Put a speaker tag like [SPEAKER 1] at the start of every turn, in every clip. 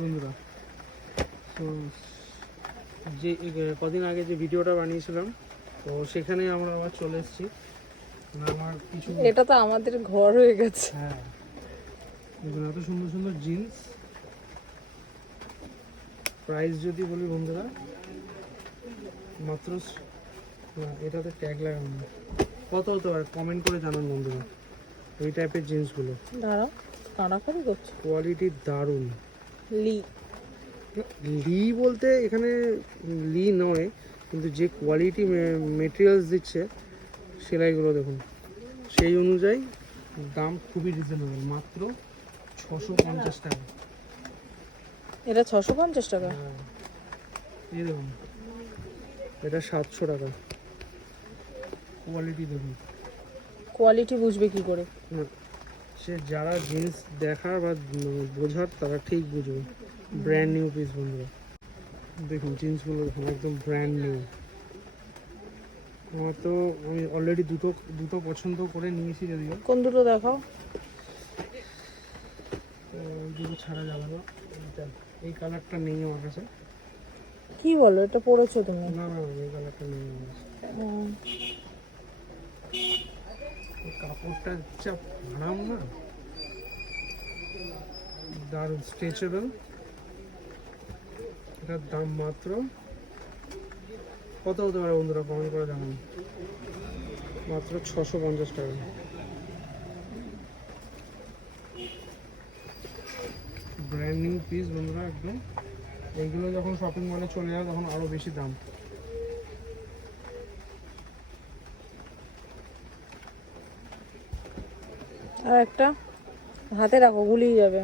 [SPEAKER 1] বন্ধুরা। তো যে কদিন আগে যে ভিডিওটা বানিয়েছিলাম তো সেখানে আমরা আবার চলে এসেছি। মানে আমার কিছু
[SPEAKER 2] এটা তো আমাদের ঘর হয়ে গেছে।
[SPEAKER 1] হ্যাঁ। দেখুন এত সুন্দর সুন্দর জিন্স। প্রাইস যদি বলি বন্ধুরা মাত্র এটাতে ট্যাগ লাগানো। কত হতে পারে? কমেন্ট করে জানান বন্ধুরা। এই টাইপের জিন্সগুলো।
[SPEAKER 2] দাঁড়াও কাড়াকাড়ি করছে।
[SPEAKER 1] কোয়ালিটি দারুণ।
[SPEAKER 2] লি।
[SPEAKER 1] লি বলতে এখানে লি নয় কিন্তু যে কোয়ালিটি মেটেরিয়ালস দিচ্ছে সেলাইগুলো দেখুন। সেই অনুযায়ী দাম খুবই রিজনেবল মাত্র ছশো পঞ্চাশ টাকা।
[SPEAKER 2] এটা ছশো পঞ্চাশ টাকা?
[SPEAKER 1] হ্যাঁ। এই দেখুন এটা সাতশো টাকা। কোয়ালিটি দেখুন।
[SPEAKER 2] কোয়ালিটি বুঝবে কি করে?
[SPEAKER 1] সে যারা জিন্স দেখার বা বোঝার তারা ঠিক বুঝবে। ব্র্যান্ড নিউ পিস বন্ধুরা। দেখুন জিন্সগুলো দেখুন একদম ব্র্যান্ড নিউ আমার তো আমি অলরেডি দুটো দুটো পছন্দ করে নিয়েছি যদিও।
[SPEAKER 2] কোন দুটো দেখাও?
[SPEAKER 1] দুটো ছাড়া যাবে না। এই কালারটা নেই আমার কাছে।
[SPEAKER 2] কি বলো? এটা পড়েছো তুমি?
[SPEAKER 1] না না এই কালারটা নেই আমার কাছে।
[SPEAKER 2] উম,
[SPEAKER 1] এই কাপড়টা যা আরাম না দারুণ স্ট্রেচেবল এটার দাম মাত্র কত হতে পারে বন্ধুরা? কমেন্ট করে জানান। মাত্র ছশো পঞ্চাশ টাকা। ব্র্যান্ড নিউ পিস বন্ধুরা একদম। এইগুলো যখন শপিং মলে চলে যায় তখন আরও বেশি দাম।
[SPEAKER 2] আর একটা হাতে রাখো গুলিয়ে যাবে।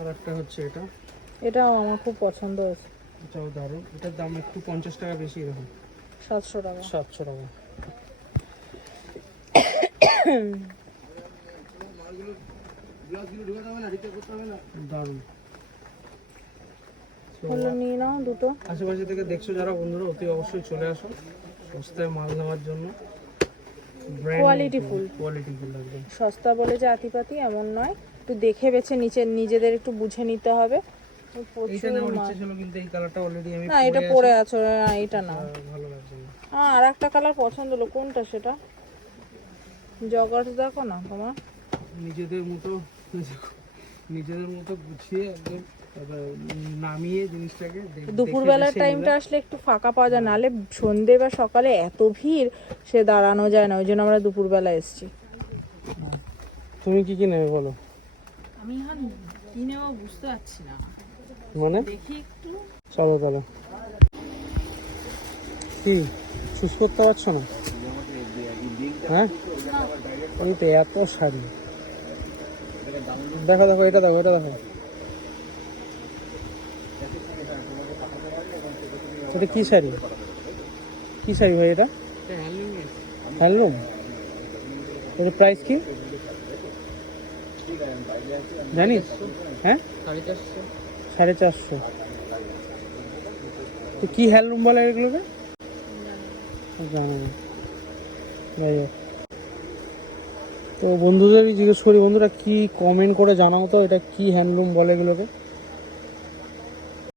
[SPEAKER 1] আর একটা হচ্ছে এটা।
[SPEAKER 2] এটাও আমার খুব পছন্দ হয়েছে।
[SPEAKER 1] এটাও দারুণ। এটার দাম একটু পঞ্চাশ টাকা বেশি এরকম।
[SPEAKER 2] সাতশো টাকা।
[SPEAKER 1] সাতশো টাকা। দারুণ।
[SPEAKER 2] হলো নিয়ে নাও দুটো।
[SPEAKER 1] আশেপাশে থেকে দেখছ যারা বন্ধুরা অতি অবশ্যই চলে আসো। সস্তায় মাল নেওয়ার জন্য। কোয়ালিটি ফুল
[SPEAKER 2] সস্তা বলে যে আতিপাতি এমন নয়। একটু দেখে বেছে নিচে নিজেদের একটু বুঝে নিতে হবে।
[SPEAKER 1] এইটা
[SPEAKER 2] প্রচুর
[SPEAKER 1] ইচ্ছে ছিল কিন্তু এই কালারটা অলরেডি আমি
[SPEAKER 2] না এটা পরে আছো না এটা না।
[SPEAKER 1] আর ভালো লাগছে
[SPEAKER 2] হ্যাঁ আর একটা কালার পছন্দ হলো। কোনটা সেটা? জগার্স দেখো না তোমার?
[SPEAKER 1] নিজেদের মতো নিজেদের মতো গুছিয়ে একদম নামিয়ে জিনিসটাকে
[SPEAKER 2] দুপুরবেলার টাইমটা আসলে একটু ফাঁকা পাওয়া যায় নাহলে সন্ধে বা সকালে এত ভিড় সে দাঁড়ানো যায় না ওই জন্য আমরা দুপুরবেলা এসেছি।
[SPEAKER 1] তুমি কি কি নেবে বলো?
[SPEAKER 2] আমি এখন কি নেব বুঝতে পারছি না।
[SPEAKER 1] মানে?
[SPEAKER 2] দেখি একটু।
[SPEAKER 1] চলো তাহলে। কি? চুজ করতে পারছ না? হ্যাঁ? ওই তো এত শাড়ি। দেখো দেখো এটা দেখো এটা দেখো। এটা কি শাড়ি? কি শাড়ি ভাই এটা? হ্যান্ডলুম এর। প্রাইস কি? জানিস? হ্যাঁ? সাড়ে চারশো। তো কি হ্যান্ডলুম বলে এগুলোকে? জানি না যাই হোক। তো বন্ধুদেরই জিজ্ঞেস করি বন্ধুরা কি কমেন্ট করে জানাও তো এটা কি হ্যান্ডলুম বলে এগুলোকে?